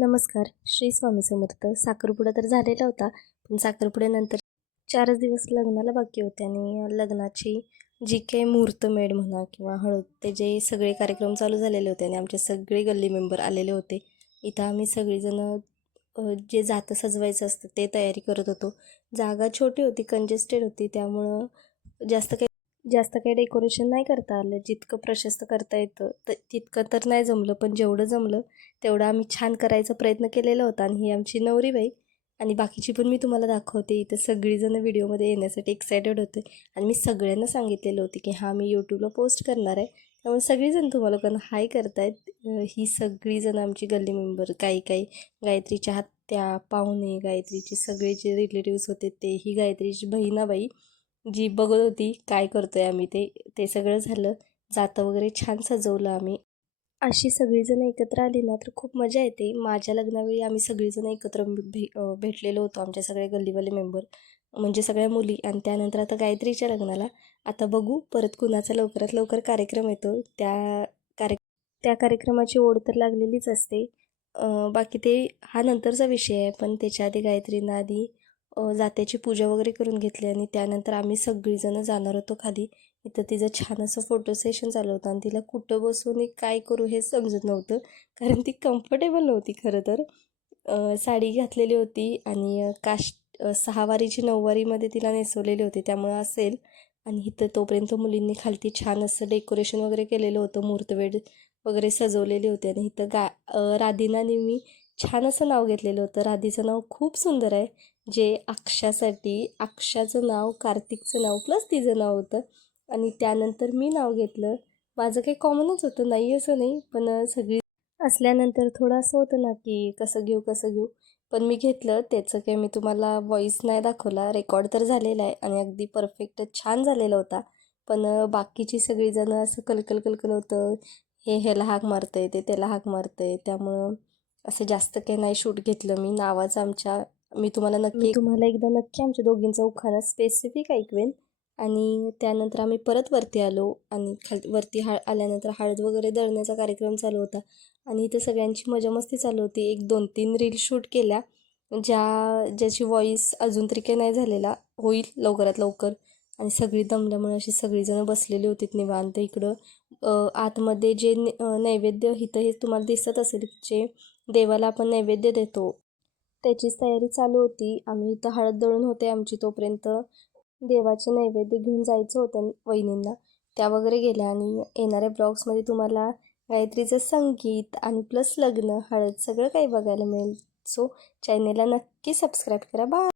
नमस्कार. श्री स्वामी समर्थ. साखरपुडा तर झालेला होता, पण साखरपुड्यानंतर 4च दिवस लग्नाला बाकी होते आणि लग्नाची जी काही मुहूर्तमेढ म्हणा किंवा हळद ते जे सगळे कार्यक्रम चालू झालेले होते आणि आमचे सगळे गल्ली मेंबर आलेले होते. इथं आम्ही सगळीजणं जे जातं सजवायचं असतं ते तयारी करत होतो. जागा छोटी होती, कंजेस्टेड होती, त्यामुळं जास्त काही डेकोरेशन नाही करता आलं. जितकं प्रशस्त करता येतं तितकं तर नाही जमलं, पण जेवढं जमलं तेवढं आम्ही छान करायचा प्रयत्न केलेला होता. आणि ही आमची नवरीबाई आणि बाकीची पण मी तुम्हाला दाखवते. इथं सगळीजणं व्हिडिओमध्ये येण्यासाठी एक्सायटेड होते आणि मी सगळ्यांना सांगितलेलं होते की हां, मी यूट्यूबला पोस्ट करणार आहे. त्यामुळे सगळीजण तुम्हाला पण हाय करतायत. ही सगळीजण आमची गल्ली मेंबर, काही काही गायत्रीच्या आत्या, पाहुणे, गायत्रीचे सगळे जे रिलेटिव्स होते ते, ही गायत्रीची बहिणाबाई जी बघत होती काय करतोय आम्ही ते ते सगळं झालं. जातं वगैरे छान सजवलं आम्ही. अशी सगळीजणं एकत्र आली ना तर खूप मजा येते. माझ्या लग्नावेळी आम्ही सगळीजणं एकत्र भेटलेलो होतो, आमचे सगळे गल्लीवाले मेंबर, म्हणजे सगळ्या मुली. आणि त्यानंतर आता गायत्रीच्या लग्नाला आता बघू परत कुणाचा लवकरात लवकर कार्यक्रम येतो. त्या कार्यक्रमाची ओढ तर लागलेलीच असते. बाकी ते हा नंतरचा विषय आहे, पण त्याच्या आधी गायत्रीनं आधी जात्याची पूजा वगैरे करून घेतली आणि त्यानंतर आम्ही सगळीजणं जाणार होतो खाली. इथं तिचं छान असं फोटो सेशन चालू होतं आणि तिला कुठं बसून काय करू हे समजत नव्हतं, कारण ती कम्फर्टेबल नव्हती खरं तर. साडी घातलेली होती आणि सहावारीची नऊवारीमध्ये तिला नेसवलेली होती, त्यामुळं असेल. आणि इथं तोपर्यंत मुलींनी खालती छान असं डेकोरेशन वगैरे केलेलं होतं, मुहूर्तमेढ वगैरे सजवलेली होती. आणि इथं राधिनाने मी छान असं नाव घेतलेलं होतं. राधीचं नाव खूप सुंदर आहे, जे अक्षाचं नाव, कार्तिकचं नाव प्लस तिचं नाव होतं. आणि त्यानंतर मी नाव घेतलं. माझं काही कॉमनच होतं, नाही असं नाही, पण सगळी असल्यानंतर थोडं असं होतं ना की कसं घेऊ. पण मी घेतलं. त्याचं काही मी तुम्हाला व्हॉईस नाही दाखवला, रेकॉर्ड तर झालेला आहे आणि अगदी परफेक्ट छान झालेला होता. पण बाकीची सगळीजणं असं कलकल होतं, हे ह्याला हाक मारतंय, ते त्याला हाक मारतंय, त्यामुळं असं जास्त काही नाही शूट घेतलं मी. मी तुम्हाला एकदा नक्की आमच्या दोघींचा उखाणा स्पेसिफिक ऐकवेन. आणि त्यानंतर आम्ही परत वरती आलो आणि वरती आल्यानंतर हळद वगैरे दळण्याचा कार्यक्रम चालू होता आणि इथं सगळ्यांची मजा मस्ती चालू होती. 1-2-3 रील शूट केल्या, ज्याची व्हॉईस अजून तरी काही नाही झालेला, होईल लवकरात लवकर. आणि सगळी दमल्यामुळे अशी सगळीजणं बसलेली होती निवांत. इकडं आतमध्ये जे नैवेद्य इथं हे तुम्हाला दिसत असेल, जे देवाला आपण नैवेद्य देतो त्याचीच तयारी चालू होती. आम्ही इथं हळद दळून होते आमची, तोपर्यंत देवाचे नैवेद्य घेऊन जायचं होतं वहिनींना. त्या वगैरे गेल्या. आणि येणाऱ्या ब्लॉग्समध्ये तुम्हाला गायत्रीचं संगीत आणि प्लस लग्न, हळद सगळं काही बघायला मिळेल. सो चॅनेलला नक्की सबस्क्राईब करा. बाय.